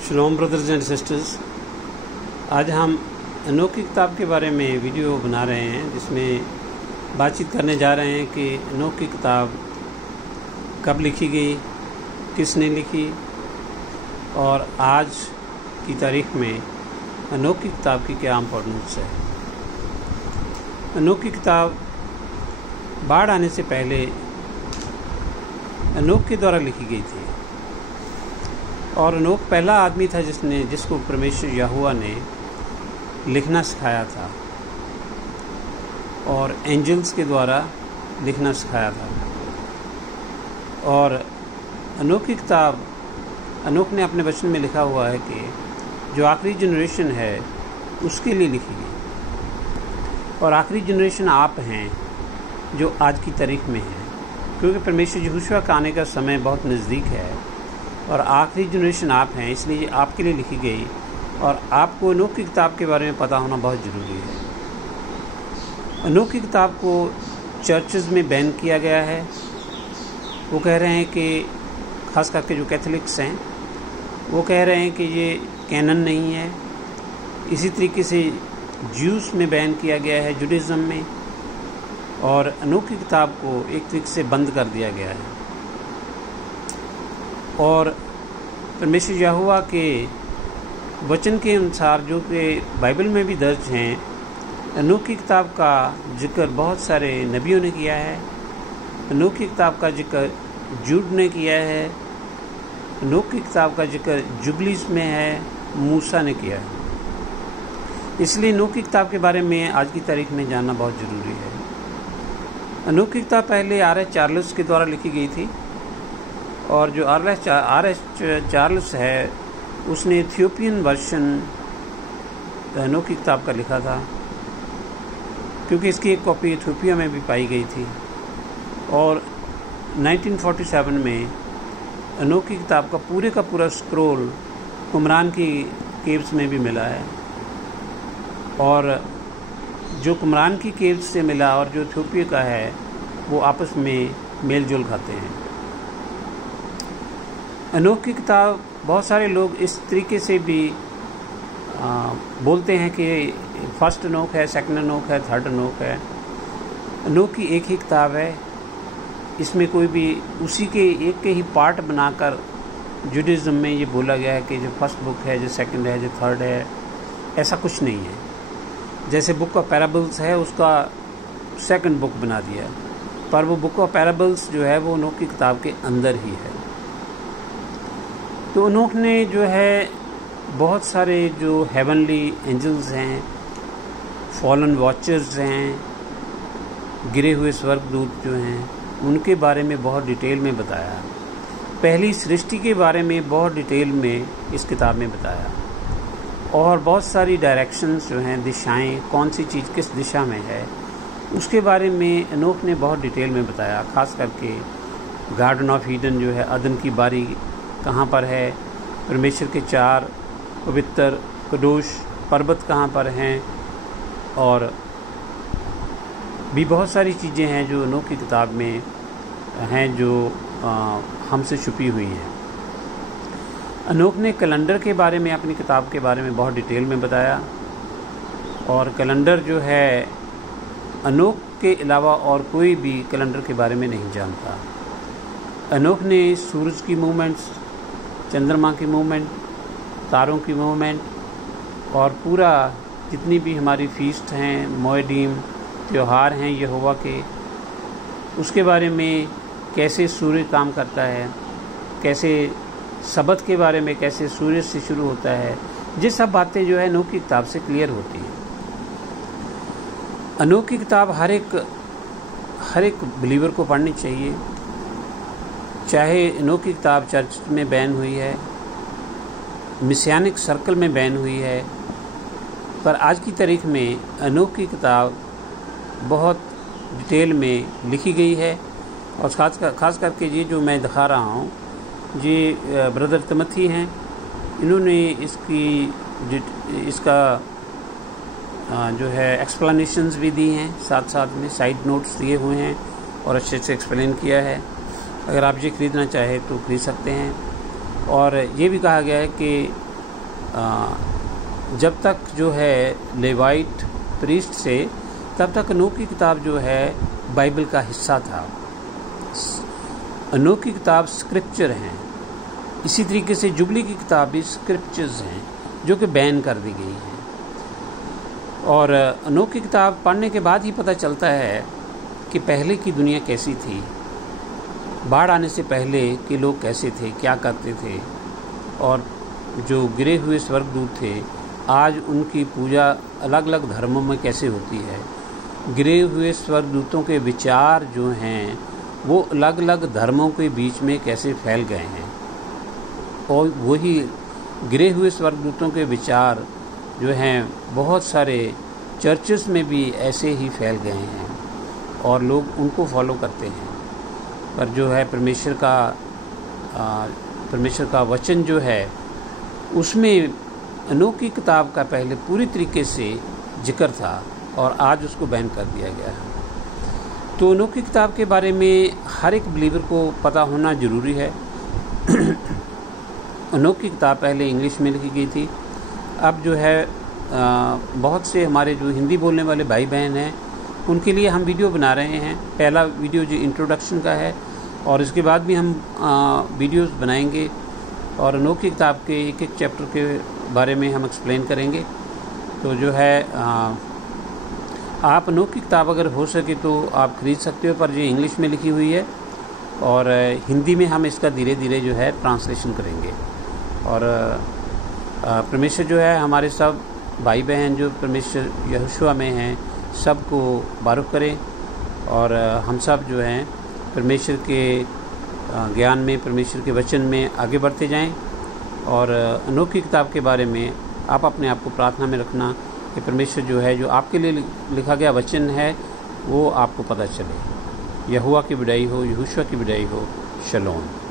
शलोम brothers and sisters, आज हम Enoch की किताब के बारे में वीडियो बना रहे हैं, जिसमें बातचीत करने जा रहे हैं कि एनोक की किताब कब लिखी गई, किसने लिखी और आज की तारीख में एनोक की किताब की क्या इम्पोर्टेंस है। एनोक की किताब बाढ़ आने से पहले एनोक के द्वारा लिखी गई थी और एनोक पहला आदमी था जिसको परमेश्वर यहोवा ने लिखना सिखाया था और एंजल्स के द्वारा लिखना सिखाया था। और एनोक की किताब, एनोक ने अपने वचन में लिखा हुआ है कि जो आखिरी जनरेशन है उसके लिए लिखी गई, और आखिरी जनरेशन आप हैं जो आज की तारीख में हैं, क्योंकि परमेश्वर यहोशुआ का आने का समय बहुत नज़दीक है और आखिरी जनरेशन आप हैं, इसलिए आपके लिए लिखी गई और आपको एनोक की किताब के बारे में पता होना बहुत ज़रूरी है। एनोक की किताब को चर्चेस में बैन किया गया है। वो कह रहे हैं कि ख़ास करके जो कैथोलिक्स हैं वो कह रहे हैं कि ये कैनन नहीं है। इसी तरीके से ज्यूस में बैन किया गया है, जुडाइज़्म में, और एनोक की किताब को एक तरीके से बंद कर दिया गया है। और परमेश्वर यहोवा के वचन के अनुसार जो कि बाइबल में भी दर्ज हैं, एनोक की किताब का जिक्र बहुत सारे नबियों ने किया है। एनोक की किताब का जिक्र जूड ने किया है। एनोक की किताब का जिक्र जुबलीस में है, मूसा ने किया है। इसलिए एनोक की किताब के बारे में आज की तारीख में जानना बहुत ज़रूरी है। एनोक की किताब पहले आर.एस. चार्ल्स के द्वारा लिखी गई थी, और जो आर.एस. चार्ल्स है उसने इथियोपियन वर्जन एनोक की किताब का लिखा था, क्योंकि इसकी एक कॉपी इथियोपिया में भी पाई गई थी। और 1947 में एनोक की किताब का पूरा स्क्रोल कुमरान की केव्स में भी मिला है, और जो कुमरान की केव्स से मिला और जो इथियोपिया का है वो आपस में मेल जोल खाते हैं। एनोक की किताब बहुत सारे लोग इस तरीके से भी बोलते हैं कि फर्स्ट एनोक है, सेकंड एनोक है, थर्ड एनोक है। एनोक की एक ही किताब है, इसमें कोई भी उसी के एक के ही पार्ट बनाकर जुडाइज़्म में ये बोला गया है कि जो फर्स्ट बुक है, जो सेकंड है, जो थर्ड है, ऐसा कुछ नहीं है। जैसे बुक ऑफ पैराबल्स है, उसका सेकंड बुक बना दिया, पर वो बुक ऑफ पैराबल्स जो है वो एनोक की किताब के अंदर ही है। तो एनोक ने जो है बहुत सारे जो हेवनली एंजल्स हैं, फॉलन वॉचर्स हैं, गिरे हुए स्वर्गदूत जो हैं, उनके बारे में बहुत डिटेल में बताया। पहली सृष्टि के बारे में बहुत डिटेल में इस किताब में बताया, और बहुत सारी डायरेक्शंस जो हैं, दिशाएं, कौन सी चीज़ किस दिशा में है, उसके बारे में एनोक ने बहुत डिटेल में बताया। ख़ास करके गार्डन ऑफ ईडन जो है, अदन की बारी कहाँ पर है, परमेश्वर के 4 पवित्र कदोश पर्वत कहाँ पर हैं, और भी बहुत सारी चीज़ें हैं जो एनोक की किताब में हैं जो हमसे छुपी हुई हैं। एनोक ने कैलेंडर के बारे में अपनी किताब के बारे में बहुत डिटेल में बताया, और कैलेंडर जो है एनोक के अलावा और कोई भी कैलेंडर के बारे में नहीं जानता। एनोक ने सूरज की मूवमेंट्स, चंद्रमा की मूवमेंट, तारों की मूवमेंट, और पूरा जितनी भी हमारी फीस्ट हैं, मोएडीम, त्यौहार हैं यहोवा के, उसके बारे में, कैसे सूर्य काम करता है, कैसे सबत के बारे में, कैसे सूर्य से शुरू होता है, ये सब बातें जो है एनोक की किताब से क्लियर होती हैं। एनोक की किताब हर एक बिलीवर को पढ़नी चाहिए। चाहे एनोक की किताब चर्च में बैन हुई है, मिसियानिक सर्कल में बैन हुई है, पर आज की तारीख में एनोक की किताब बहुत डिटेल में लिखी गई है। और ख़ास करके ये जो मैं दिखा रहा हूँ, ये ब्रदर तिमोथी हैं, इन्होंने इसका जो है एक्सप्लेनेशंस भी दी हैं, साथ साथ में साइड नोट्स दिए हुए हैं और अच्छे से एक्सप्लेन किया है। अगर आप ये ख़रीदना चाहें तो ख़रीद सकते हैं। और ये भी कहा गया है कि जब तक जो है लेवाइट प्रीस्ट से, तब तक अनोख की किताब जो है बाइबल का हिस्सा था। अनोख की किताब स्क्रिप्चर हैं। इसी तरीके से जुबली की किताब भी स्क्रिप्चर्स हैं जो कि बैन कर दी गई हैं। और अनोख की किताब पढ़ने के बाद ही पता चलता है कि पहले की दुनिया कैसी थी, बाढ़ आने से पहले के लोग कैसे थे, क्या करते थे, और जो गिरे हुए स्वर्गदूत थे आज उनकी पूजा अलग अलग धर्मों में कैसे होती है। गिरे हुए स्वर्गदूतों के विचार जो हैं वो अलग अलग धर्मों के बीच में कैसे फैल गए हैं, और वही गिरे हुए स्वर्गदूतों के विचार जो हैं बहुत सारे चर्चेस में भी ऐसे ही फैल गए हैं और लोग उनको फॉलो करते हैं। पर जो है परमेश्वर का वचन जो है उसमें अनोख की किताब का पहले पूरी तरीके से जिक्र था और आज उसको बैन कर दिया गया है। तो अनोख की किताब के बारे में हर एक बिलीवर को पता होना ज़रूरी है। अनोख की किताब पहले इंग्लिश में लिखी गई थी। अब जो है बहुत से हमारे जो हिंदी बोलने वाले भाई बहन हैं उनके लिए हम वीडियो बना रहे हैं। पहला वीडियो जो इंट्रोडक्शन का है और इसके बाद भी हम वीडियोस बनाएंगे और अनोख की किताब के एक एक चैप्टर के बारे में हम एक्सप्लेन करेंगे। तो जो है आप अनोख की किताब अगर हो सके तो आप ख़रीद सकते हो, पर ये इंग्लिश में लिखी हुई है और हिंदी में हम इसका धीरे धीरे जो है ट्रांसलेशन करेंगे। और परमेश्वर जो है हमारे सब भाई बहन जो परमेश्वर यहोशुआ में हैं सबको बारुक करें और हम सब जो हैं परमेश्वर के ज्ञान में, परमेश्वर के वचन में आगे बढ़ते जाएं। और अनोख की किताब के बारे में आप अपने आप को प्रार्थना में रखना कि परमेश्वर जो है जो आपके लिए लिखा गया वचन है वो आपको पता चले। यहोवा की विदाई हो, यहोशुआ की विदाई हो। शलोम।